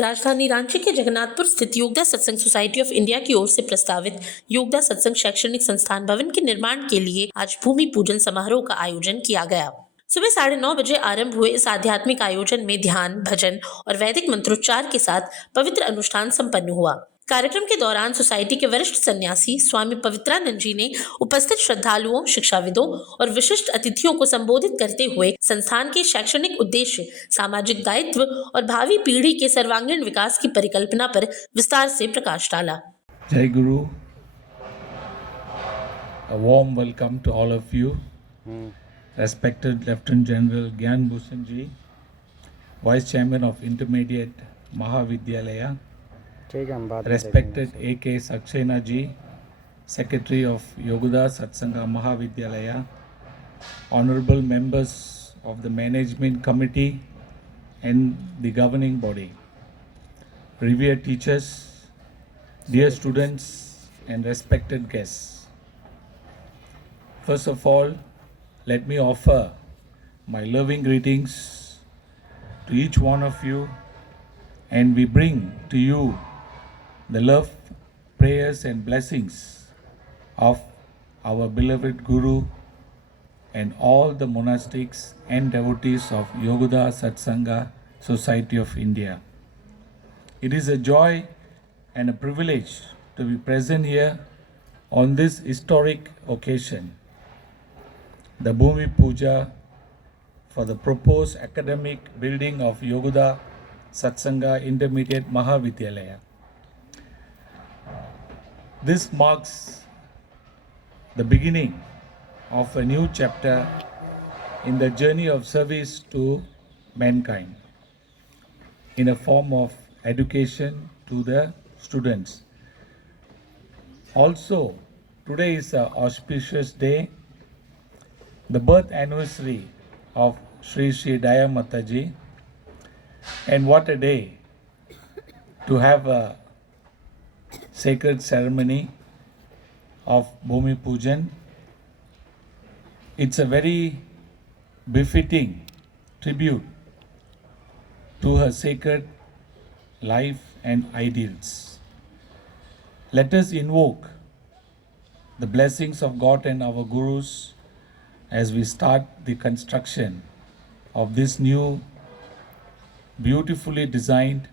राजधानी रांची के जगन्नाथपुर स्थित योगदा सत्संग सोसाइटी ऑफ इंडिया की ओर से प्रस्तावित योगदा सत्संग शैक्षणिक संस्थान भवन के निर्माण के लिए आज भूमि पूजन समारोह का आयोजन किया गया। सुबह 9:30 बजे आरंभ हुए इस आध्यात्मिक आयोजन में ध्यान, भजन और वैदिक मंत्रोच्चार के साथ पवित्र अनुष्ठान संपन्न हुआ। कार्यक्रम के दौरान सोसाइटी के वरिष्ठ सन्यासी स्वामी पवित्रानंद जी ने उपस्थित श्रद्धालुओं, शिक्षाविदों और विशिष्ट अतिथियों को संबोधित करते हुए संस्थान के शैक्षणिक उद्देश्य, सामाजिक दायित्व और भावी पीढ़ी के सर्वांगीण विकास की परिकल्पना पर विस्तार से प्रकाश डाला। Jai Guru, a warm welcome to all of you. Respected Lieutenant General Gyan Bhushan Ji, Vice Chairman of Intermediate Mahavidyalaya, respected A.K. Saxena Ji, Secretary of Yogoda Satsanga Mahavidyalaya, Honorable members of the Management Committee and the governing body, revered teachers, dear students and respected guests. First of all, let me offer my loving greetings to each one of you, and we bring to you the love, prayers and blessings of our beloved Guru and all the monastics and devotees of Yogoda Satsanga Society of India. It is a joy and a privilege to be present here on this historic occasion, the Bhumi Puja for the proposed academic building of Yogoda Satsanga Intermediate Mahavidyalaya. This marks the beginning of a new chapter in the journey of service to mankind in a form of education to the students. Also, today is an auspicious day, the birth anniversary of Sri Sri Daya Mataji, and what a day to have a sacred ceremony of Bhumi Pujan. It's a very befitting tribute to her sacred life and ideals. Let us invoke the blessings of God and our Gurus as we start the construction of this new, beautifully designed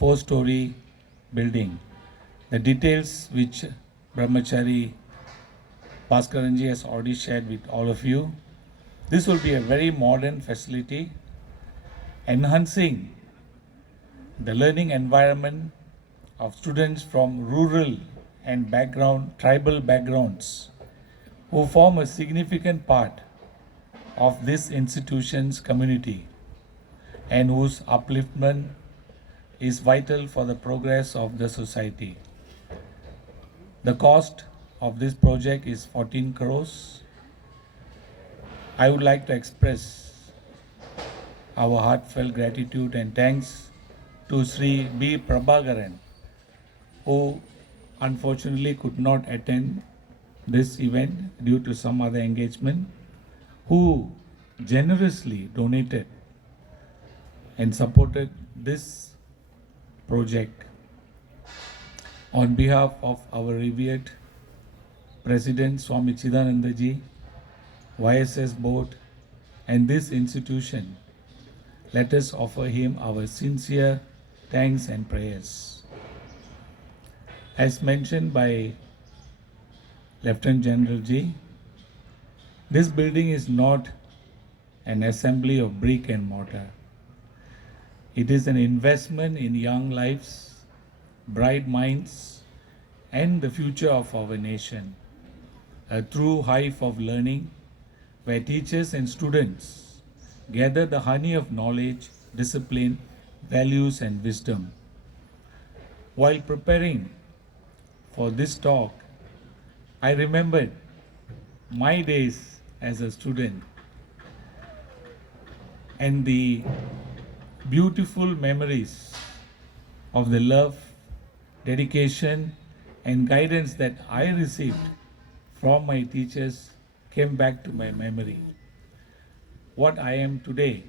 4-story building. The details which Brahmachari Bhaskaranji has already shared with all of you. This will be a very modern facility, enhancing the learning environment of students from rural and tribal backgrounds who form a significant part of this institution's community and whose upliftment is vital for the progress of the society. The cost of this project is 14 crores. I would like to express our heartfelt gratitude and thanks to Sri B. Prabhakaran, who unfortunately could not attend this event due to some other engagement, who generously donated and supported this project. On behalf of our revered President Swami Chidananda Ji, YSS Board and this institution, let us offer him our sincere thanks and prayers. As mentioned by Lieutenant General Ji, this building is not an assembly of brick and mortar. It is an investment in young lives, bright minds, and the future of our nation. A true hive of learning where teachers and students gather the honey of knowledge, discipline, values, and wisdom. While preparing for this talk, I remembered my days as a student and the beautiful memories of the love, dedication, and guidance that I received from my teachers came back to my memory. What I am today,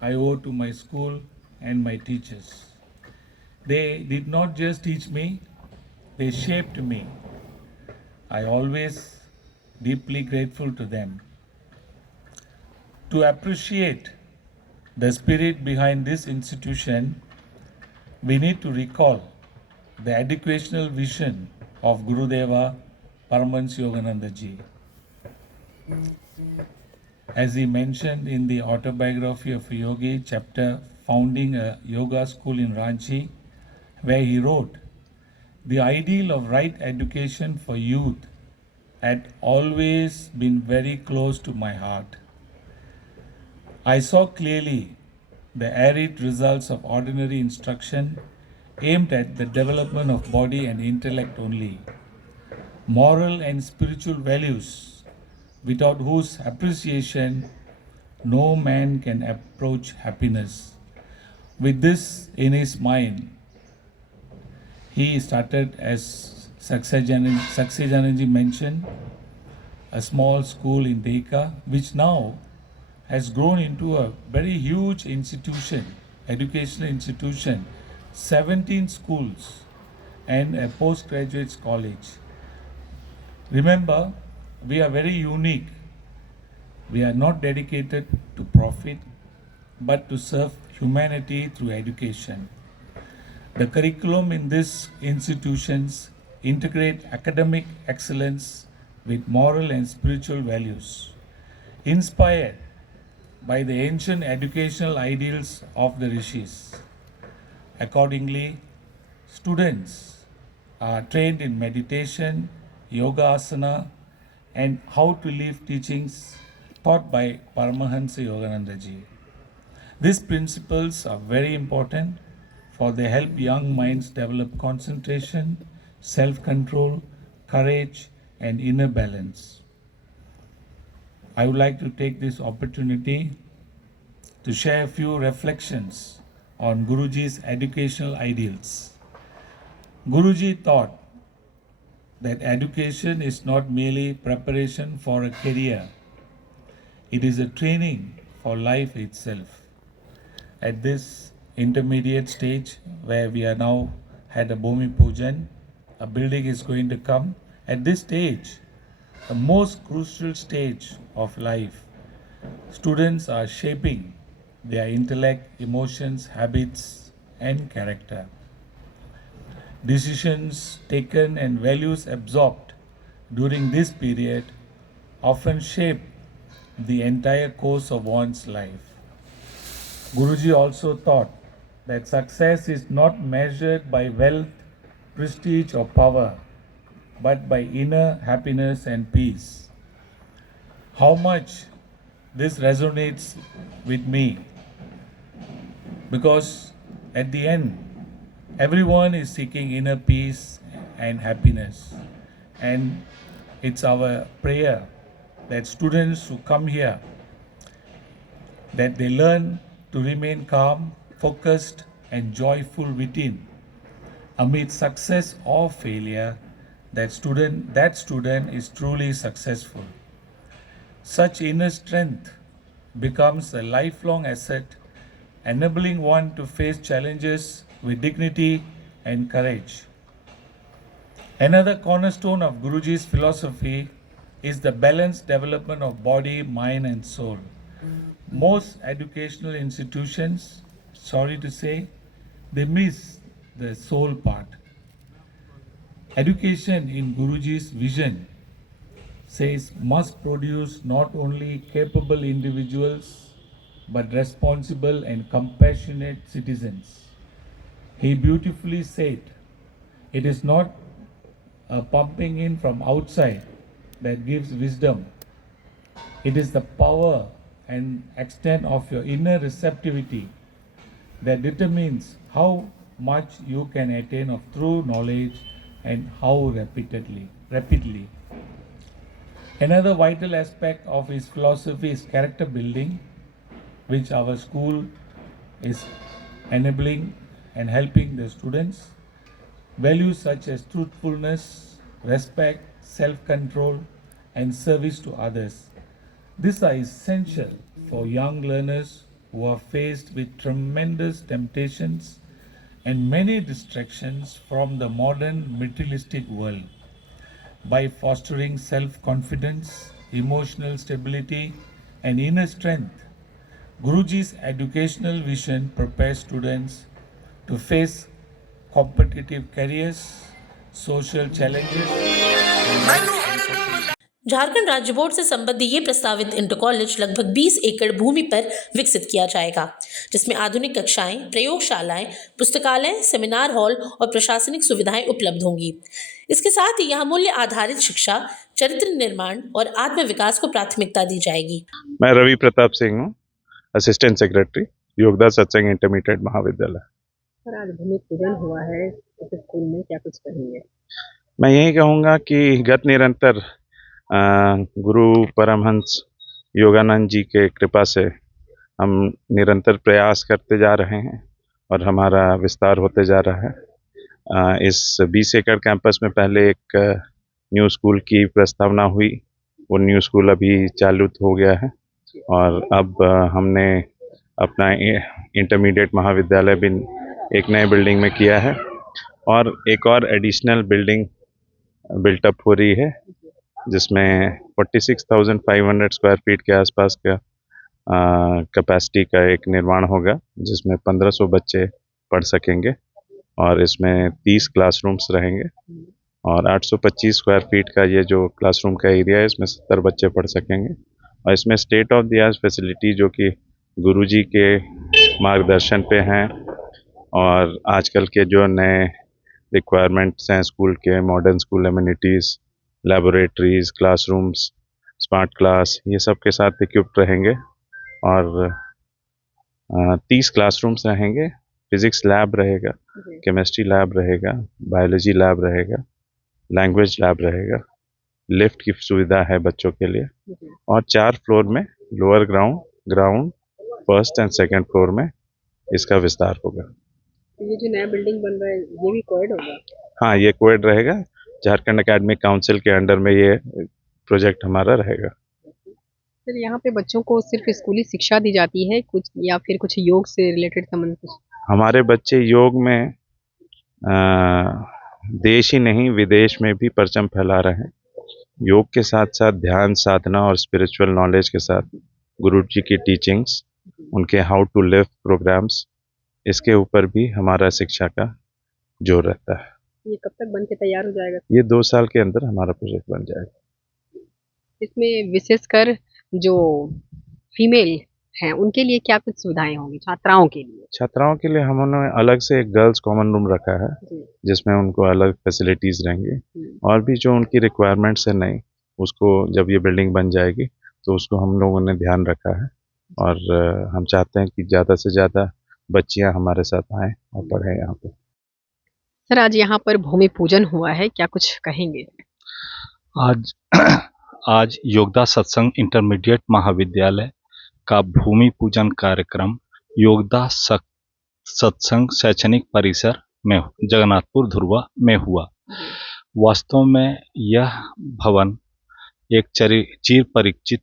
I owe to my school and my teachers. They did not just teach me, they shaped me. I always deeply grateful to them. To appreciate the spirit behind this institution, we need to recall the educational vision of Gurudeva Paramahansa Yogananda ji. As he mentioned in the autobiography of a yogi, chapter founding a yoga school in Ranchi, where he wrote, "The ideal of right education for youth had always been very close to my heart. I saw clearly the arid results of ordinary instruction aimed at the development of body and intellect only. Moral and spiritual values, without whose appreciation no man can approach happiness." With this in his mind, he started, as Saksai mentioned, a small school in Deka, which now has grown into a very huge institution, educational institution, 17 schools and a postgraduate college. Remember, we are very unique. We are not dedicated to profit, but to serve humanity through education. The curriculum in these institutions integrate academic excellence with moral and spiritual values, inspired by the ancient educational ideals of the rishis. Accordingly, students are trained in meditation, yoga asana, and how to live teachings taught by Paramahansa Yogananda ji. These principles are very important, for they help young minds develop concentration, self-control, courage, and inner balance. I would like to take this opportunity to share a few reflections on Guruji's educational ideals. Guruji taught that education is not merely preparation for a career, it is a training for life itself. At this intermediate stage where we are now had a Bhumi Pujan, a building is going to come. At this stage, the most crucial stage of life, students are shaping their intellect, emotions, habits, and character. Decisions taken and values absorbed during this period often shape the entire course of one's life. Guruji also taught that success is not measured by wealth, prestige, or power, but by inner happiness and peace. How much this resonates with me, because at the end, everyone is seeking inner peace and happiness. And it's our prayer that students who come here, that they learn to remain calm, focused, and joyful within. Amid success or failure, that student is truly successful. Such inner strength becomes a lifelong asset, enabling one to face challenges with dignity and courage. Another cornerstone of Guruji's philosophy is the balanced development of body, mind, and soul. Most educational institutions, sorry to say, they miss the soul part. Education in Guruji's vision says must produce not only capable individuals but responsible and compassionate citizens. He beautifully said, it is not a pumping in from outside that gives wisdom. It is the power and extent of your inner receptivity that determines how much you can attain of true knowledge and how rapidly. Another vital aspect of his philosophy is character building, which our school is enabling and helping the students. Values such as truthfulness, respect, self-control, and service to others. These are essential for young learners who are faced with tremendous temptations and many distractions from the modern materialistic world. By fostering self confidence, emotional stability, and inner strength, Guruji's educational vision prepares students to face competitive careers, social challenges, and life uncertainty. Jharkhand राज्य board से संबद्ध ये प्रस्तावित inter college लगभग 20 एकड़ भूमि पर विकसित किया जाएगा, जिसमें आधुनिक कक्षाएं, प्रयोगशालाएं, पुस्तकालय, सेमिनार हॉल और प्रशासनिक सुविधाएं उपलब्ध होंगी। इसके साथ ही यहाँ मूल्य आधारित शिक्षा, चरित्र निर्माण और आत्म विकास को प्राथमिकता दी जाएगी। मैं रवि प्रताप सिंह हूँ, असिस्टेंट सेक्रेटरी, योगदा सत्संग इंटरमीडिएट महाविद्यालय। सर, आज भूमि पूजन हुआ है इस स्कूल में, क्या कुछ कहेंगे? मैं यही कहूँगा कि गत निरंतर गुरु परमहंस योगानंद जी के कृपा से हम निरंतर प्रयास करते जा रहे हैं और हमारा विस्तार होते जा रहा है। इस 20 एकड़ कैंपस में पहले एक न्यू स्कूल की प्रस्तावना हुई, वो न्यू स्कूल अभी चालू हो गया है और अब हमने अपना इंटरमीडिएट महाविद्यालय भी एक नए बिल्डिंग में किया है और एक और एडिशनल बिल्डिंग बिल्टअप हो रही है, जिसमें 46,500 स्क्वायर फीट के आसपास का कैपेसिटी का एक निर्माण होगा, जिसमें 1500 बच्चे पढ़ सकेंगे और इसमें 30 क्लासरूम्स रहेंगे और 825 स्क्वायर फीट का ये जो क्लासरूम का एरिया है, इसमें 70 बच्चे पढ़ सकेंगे और इसमें state of the art facility जो कि गुरुजी के मार्गदर्शन पे हैं और आजकल के जो नए रिक्वायरमेंट्स हैं स्कूल के, modern school amenities, laboratories, classrooms, smart class, ये सब के साथ इक्विप्ड रहेंगे और 30 क्लासरूम्स रहेंगे, फिजिक्स लैब रहेगा, केमिस्ट्री लैब रहेगा, बायोलॉजी लैब रहेगा, लैंग्वेज लैब रहेगा, लिफ्ट की सुविधा है बच्चों के लिए और 4 फ्लोर में lower ground, first and second floor में इसका विस्तार होगा। तो ये जो नया बिल्डिंग बन रहा है ये भी कोएड होगा? हाँ, ये कोएड रहेगा। झारखंड एकेडमिक काउंसिल के अंडर में ये प्रोजेक्ट हमारा रहेगा। सर, यहाँ पे बच्चों को सिर्फ स्कूली शिक्षा दी जाती है कुछ, या फिर कुछ योग से रिलेटेड संबंध कुछ? हमारे बच्चे योग में देश ही नहीं विदेश में भी परचम फैला रहे हैं। योग के साथ साथ ध्यान साधना और स्पिरिचुअल नॉलेज के साथ गुरु जी की टीचिंग्स, उनके हाउ टू लिव प्रोग्राम्स, इसके ऊपर भी हमारा शिक्षा का जोर रहता है। ये कब तक बन के तैयार हो जाएगा? ये 2 साल के अंदर हमारा प्रोजेक्ट बन जाएगा। इसमें विशेषकर जो फीमेल हैं उनके लिए क्या कुछ सुविधाएं होंगी छात्राओं के लिए? छात्राओं के लिए हमने अलग से एक गर्ल्स कॉमन रूम रखा है, जिसमें उनको अलग फैसिलिटीज़ रहेंगी और भी जो उनकी रिक्वायरमेंट्स है नई, उसको जब ये बिल्डिंग बन जाएगी तो उसको हम लोगों ने ध्यान रखा है और हम चाहते हैं कि ज़्यादा से ज़्यादा बच्चियाँ हमारे साथ आएँ और पढ़ें यहाँ पे। सर, आज यहाँ पर भूमि पूजन हुआ है, क्या कुछ कहेंगे? आज योगदा सत्संग इंटरमीडिएट महाविद्यालय का भूमि पूजन कार्यक्रम योगदा सत्संग शैक्षणिक परिसर में जगन्नाथपुर धुर्वा में हुआ। वास्तव में यह भवन एक चिर परिचित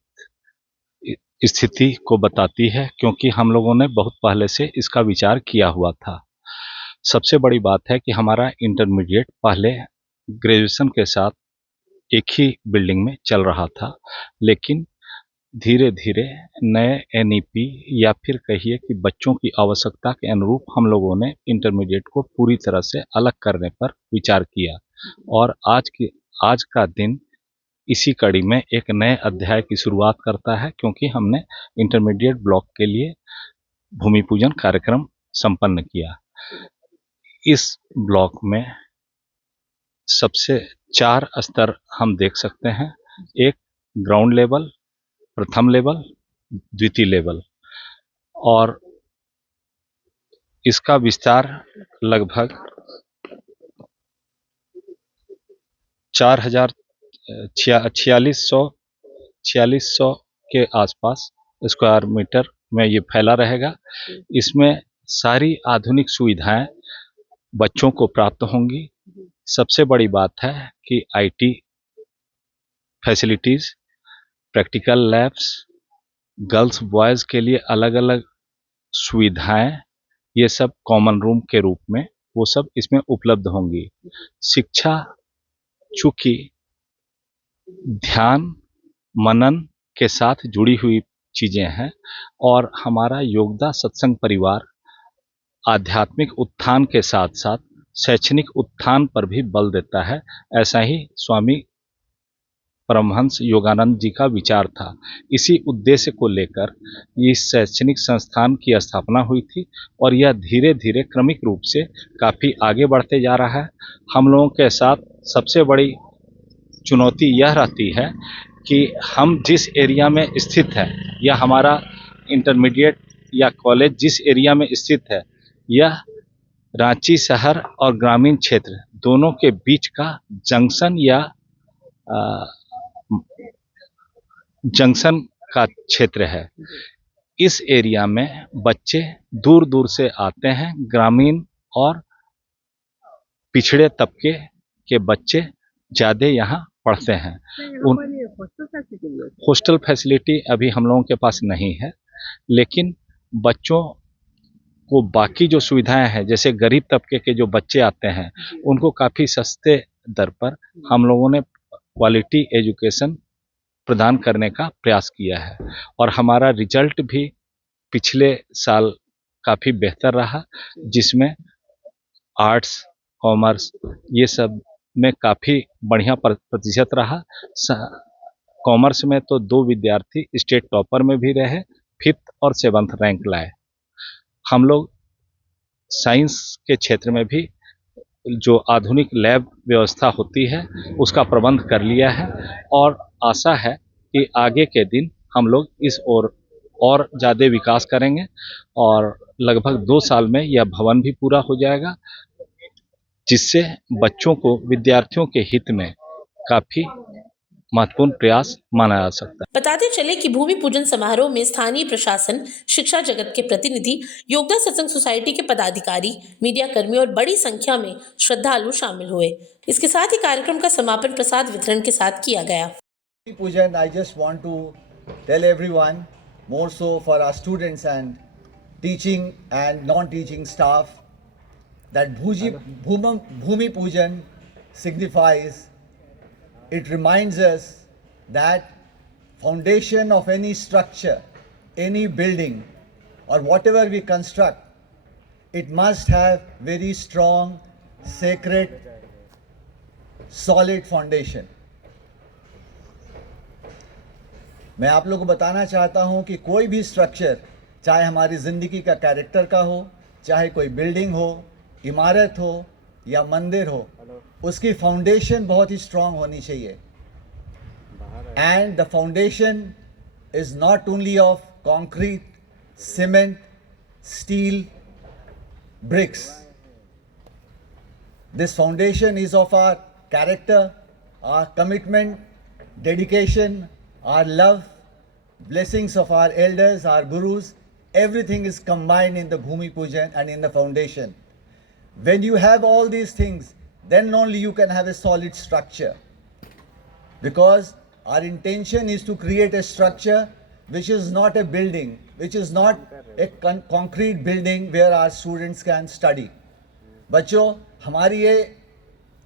स्थिति को बताती है, क्योंकि हम लोगों ने बहुत पहले से इसका विचार किया हुआ था। सबसे बड़ी बात है कि हमारा इंटरमीडिएट पहले ग्रेजुएशन के साथ एक ही बिल्डिंग में चल रहा था, लेकिन धीरे धीरे नए एनईपी या फिर कहिए कि बच्चों की आवश्यकता के अनुरूप हम लोगों ने इंटरमीडिएट को पूरी तरह से अलग करने पर विचार किया और आज का दिन इसी कड़ी में एक नए अध्याय की शुरुआत करता है, क्योंकि हमने इंटरमीडिएट ब्लॉक के लिए भूमि पूजन कार्यक्रम संपन्न किया। इस ब्लॉक में सबसे 4 स्तर हम देख सकते हैं, एक ग्राउंड लेवल, प्रथम लेवल, द्वितीय लेवल और इसका विस्तार लगभग 4600 के आसपास स्क्वायर मीटर में ये फैला रहेगा। इसमें सारी आधुनिक सुविधाएं बच्चों को प्राप्त होंगी। सबसे बड़ी बात है कि IT facilities, practical labs, girls boys के लिए अलग अलग सुविधाएं, ये सब कॉमन रूम के रूप में वो सब इसमें उपलब्ध होंगी। शिक्षा चूँकि ध्यान, मनन के साथ जुड़ी हुई चीज़ें हैं और हमारा योगदा सत्संग परिवार आध्यात्मिक उत्थान के साथ-साथ शैक्षणिक उत्थान पर भी बल देता है। ऐसा ही स्वामी परमहंस योगानंद जी का विचार था। इसी उद्देश्य को लेकर इस शैक्षणिक संस्थान की स्थापना हुई थी और यह धीरे-धीरे क्रमिक रूप से काफ़ी आगे बढ़ते जा रहा है। हम लोगों के साथ सबसे बड़ी चुनौती यह रहती है कि हम जिस एरिया में स्थित है या हमारा इंटरमीडिएट या कॉलेज जिस एरिया में स्थित है, यह रांची शहर और ग्रामीण क्षेत्र दोनों के बीच का जंक्शन या जंक्शन का क्षेत्र है। इस एरिया में बच्चे दूर दूर से आते हैं। ग्रामीण और पिछड़े तबके के बच्चे ज़्यादा यहाँ पढ़ते हैं। हॉस्टल फैसिलिटी अभी हम लोगों के पास नहीं है, लेकिन बच्चों को बाकी जो सुविधाएं हैं, जैसे गरीब तबके के जो बच्चे आते हैं उनको काफ़ी सस्ते दर पर हम लोगों ने क्वालिटी एजुकेशन प्रदान करने का प्रयास किया है और हमारा रिजल्ट भी पिछले साल काफ़ी बेहतर रहा, जिसमें आर्ट्स, कॉमर्स ये सब में काफ़ी बढ़िया प्रतिशत रहा। कॉमर्स में तो 2 विद्यार्थी स्टेट टॉपर में भी रहे, 5th और 7th रैंक लाए। हम लोग साइंस के क्षेत्र में भी जो आधुनिक लैब व्यवस्था होती है उसका प्रबंध कर लिया है और आशा है कि आगे के दिन हम लोग इस ओर और ज़्यादा विकास करेंगे और लगभग 2 साल में यह भवन भी पूरा हो जाएगा, जिससे बच्चों को विद्यार्थियों के हित में काफ़ी महत्वपूर्ण प्रयास माना जा सकता है। बताते चले कि भूमि पूजन समारोह में स्थानीय प्रशासन, शिक्षा जगत के प्रतिनिधि, योगदा सत्संग सोसाइटी के पदाधिकारी, मीडिया कर्मी और बड़ी संख्या में श्रद्धालु शामिल हुए। इसके साथ ही कार्यक्रम का समापन प्रसाद वितरण के साथ किया गया। Pujan, I just want to tell everyone, more so for our students and teaching and non-teaching staff, that Bhumi Pujan signifies, it reminds us that foundation of any structure, any building or whatever we construct, it must have very strong, sacred, solid foundation. मैं आप लोगों को बताना चाहता हूं कि कोई भी स्ट्रक्चर, चाहे हमारी ज़िंदगी का कैरेक्टर का हो, चाहे कोई बिल्डिंग हो, इमारत हो या मंदिर हो, उसकी फाउंडेशन बहुत ही स्ट्रांग होनी चाहिए। And the foundation is not only of concrete, cement, steel, bricks. This foundation is of our character, our commitment, dedication, our love, blessings of our elders, our gurus. Everything is combined in the Bhumi Pujan and in the foundation. When you have all these things, then only you can have a solid structure. Because our intention is to create a structure which is not a building, which is not a concrete building where our students can study. बच्चों, हमारी ये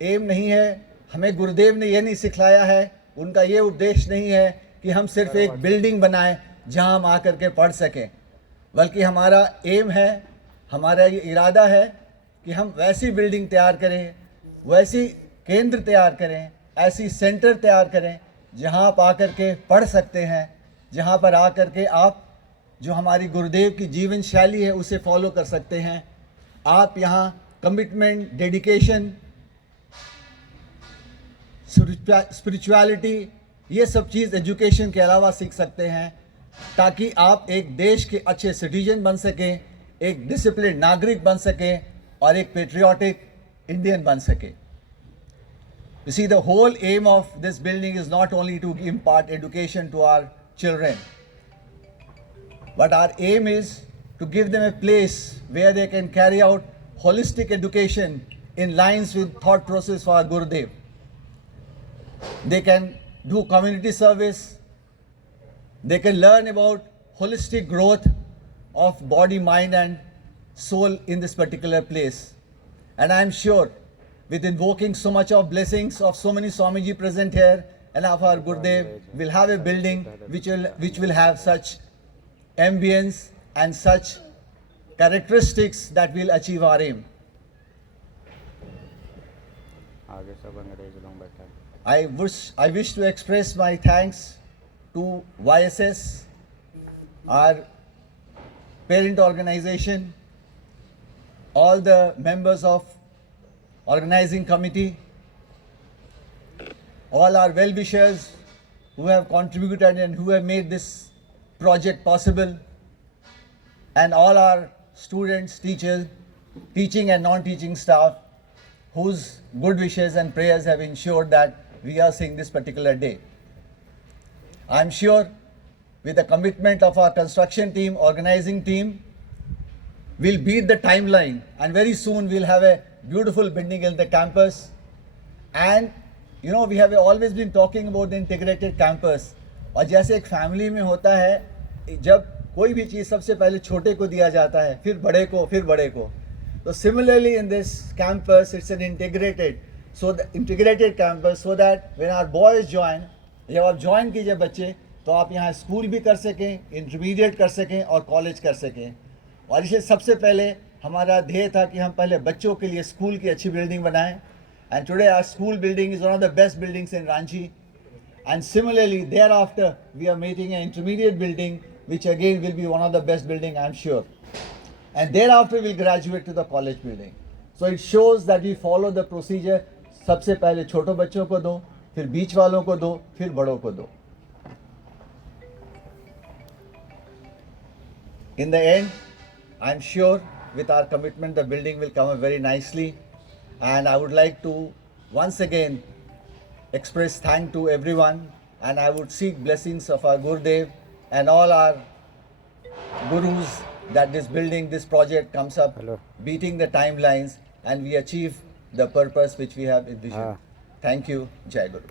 M नहीं है, हमें गुरुदेव ने ये नहीं सिखलाया है, उनका ये उपदेश नहीं है कि हम सिर्फ एक बिल्डिंग बनाएं जहां हम आकर के पढ़ सकें, बल्कि हमारा एम है, हमारा ये इरादा है कि हम वैसी बिल्डिंग तैयार करें, वैसी केंद्र तैयार करें, ऐसी सेंटर तैयार करें जहां आप आकर के पढ़ सकते हैं, जहां पर आकर के आप जो हमारी गुरुदेव की जीवन शैली है उसे फॉलो कर सकते हैं। आप यहाँ कमिटमेंट, डेडिकेशन, स्पिरिचुअलिटी, ये सब चीज़ एजुकेशन के अलावा सीख सकते हैं, ताकि आप एक देश के अच्छे सिटीजन बन सकें, एक डिसिप्लिन नागरिक बन सकें और एक पेट्रियाटिक इंडियन बन सकें। You see, the whole aim of this building is not only to impart education to our children, but our aim is to give them a place where they can carry out holistic education in lines with thought process for our Gurudev. They can do community service, they can learn about holistic growth of body, mind and soul in this particular place. And I am sure, with invoking so much of blessings of so many Swamiji present here and of our Gurudev, we'll have a building which will have such ambience and such characteristics that will achieve our aim. I wish to express my thanks to YSS, our parent organization, all the members of organizing committee, all our well-wishers who have contributed and who have made this project possible, and all our students, teachers, teaching and non-teaching staff whose good wishes and prayers have ensured that we are seeing this particular day. I am sure with the commitment of our construction team, organizing team, we'll beat the timeline and very soon we'll have a beautiful building in the campus. And you know, we have always been talking about the integrated campus. और जैसे एक family में होता है, जब कोई भी चीज़ सबसे पहले छोटे को दिया जाता है, फिर बड़े को, फिर बड़े को. So similarly in this campus, it's an integrated campus, so that when our boys join, जब आप ज्वाइन कीजिए बच्चे, तो आप यहाँ स्कूल भी कर सकें, इंटरमीडिएट कर सकें और कॉलेज कर सकें. और इसे सबसे पहले हमारा ध्येय था कि हम पहले बच्चों के लिए स्कूल की अच्छी बिल्डिंग बनाएं. And today our school building is one of the best buildings in Ranchi. And similarly, thereafter, we are making an intermediate building, which again will be one of the best building, I'm sure. And thereafter, we'll graduate to the college building. So it shows that we follow the procedure. सबसे पहले छोटो बच्चों को दो, फिर बीच वालों को दो, फिर बड़ों को दो. In the end, I'm sure with our commitment, the building will come up very nicely. And I would like to once again express thanks to everyone, and I would seek blessings of our Gurudev and all our gurus that this building, this project comes up beating the timelines and we achieve the purpose which we have envisioned. Thank you. Jai Guru.